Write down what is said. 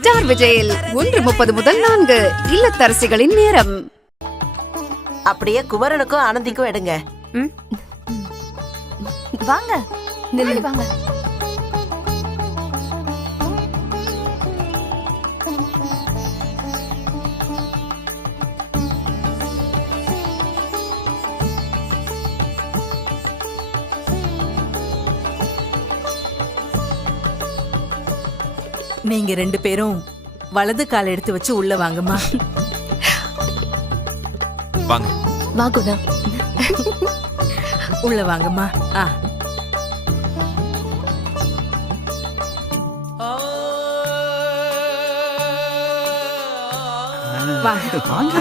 Star விஜயில் 1:30 முதல் 4 இல்லத்தரசிகளின் நேரம். அப்படியே குமரனுக்கும் ஆனந்திக்கும் எடுங்க. வாங்க நில்லு வாங்க. நீங்க 2 பேரும் வலது கால் எடுத்து வச்சு உள்ள வாங்கம்மா. வாங்க. வா குணா. உள்ள வாங்கம்மா. வாங்க.